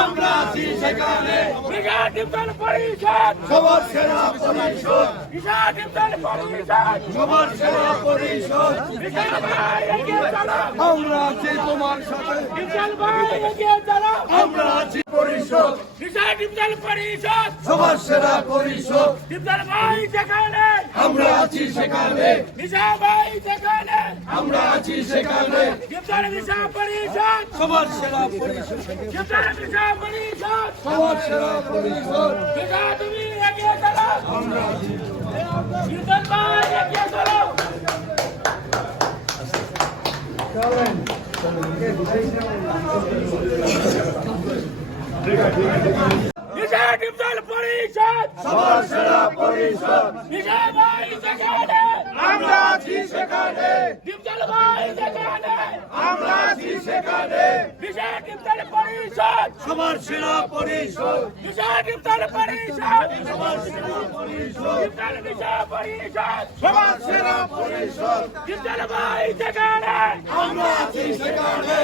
আমরা আছি সেখানে বিকাশ ইফতার পরিষদ সবার সেরা পরিষদ বিকাশ ইফতার পরিষদ সবার সেরা পরিষদ বিকাশ ভাই এগিয়ে চলো আমরা আছি তোমার সাথে বিকাশ ভাই এগিয়ে চলো আমরা আছি পরিষদ বিকাশ ইফতার পরিষদ সবার সেরা পরিষদ ইফতার ভাই যেখানে আমরা আছি সেখানে বিকাশ ভাই যেখানে আমরা আছি সেখানে ইফতার বিকাশ পরিষদ সবার সেরা পরিষদ ইফতার বিকাশ পরিষদ সবার সেরা পরিষদ বিকাশ তুমি এগিয়ে চলো আমরা আছি ইফতার ভাই এগিয়ে চলো বিকাশ ইফতার পরিষদ সবার সেরা পরিষদ বিকাশ ভাই যেখানে আমরা আছি সেখানে ইফতার ভাই যেখানে আমরা আছি সেখানে বিকাশ ইফতার পরিষদ সবার সেরা পরিষদ বিকাশ ইফতার পরিষদ সবার সেরা পরিষদ ইফতার বিকাশ পরিষদ সবার সেরা পরিষদ ইফতার ভাই যেখানে আমরা আছি সেখানে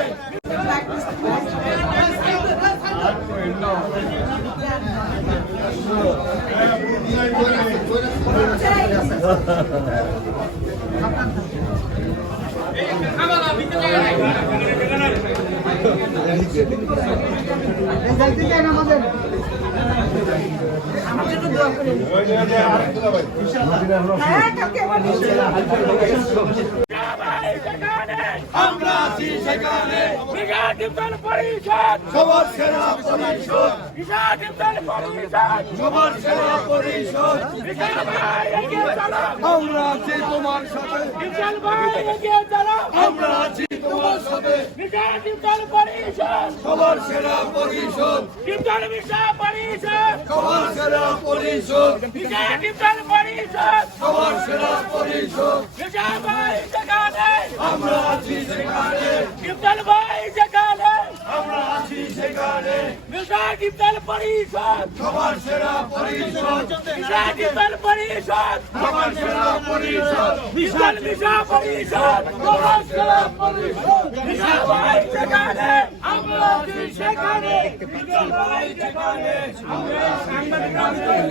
আমরা আছি সেখানে বিকাশ ইফতার পরিষদ সবার সেরা পরিষদ বিকাশ ইফতার পরিষদ সবার সেরা পরিষদ বিকাশ ভাই এগিয়ে চলো আমরা আছি তোমার সাথে বিকাশ ভাই এগিয়ে চলো আমরা আছি তোমার সাথে বিকাশ ইফতার পরিষদ সবার সেরা পরিষদ ইফতার বিকাশ পরিষদ সবার সেরা পরিষদ বিকাশ ইফতার পরিষদ সবার সেরা পরিষদ বিকাশ ভাই যেখানে আমরা আছি সেখানে ইফতার ভাই যেখানে আমরা আছি সেখানে বিকাশ ইফতার পরিষদ সবার সেরা পরিষদ বিকাশ ইফতার পরিষদ সবার সেরা পরিষদ বিশাল বিশাল পরিষদ সবার সেরা পরিষদ বিশাল ভাই যেখানে আমরা আছি সেখানে বিশাল ভাই যেখানে আমরা সাংবাদিক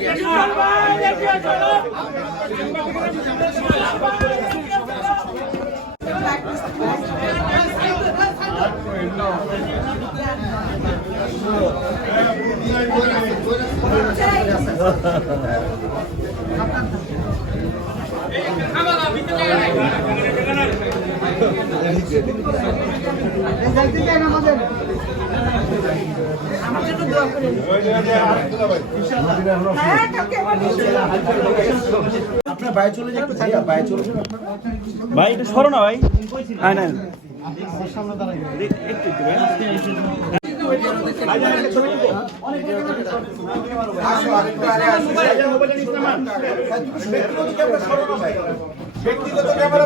বিশাল ভাই এগিয়ে চলো আপনার বাইরে চলে যায় একটু থাকা বাইরে চলে যান ভাই একটু সরো না ভাই হ্যাঁ না সামনে দাঁড়াই একটু একটু ভাই ব্যক্তিগত ক্যামেরা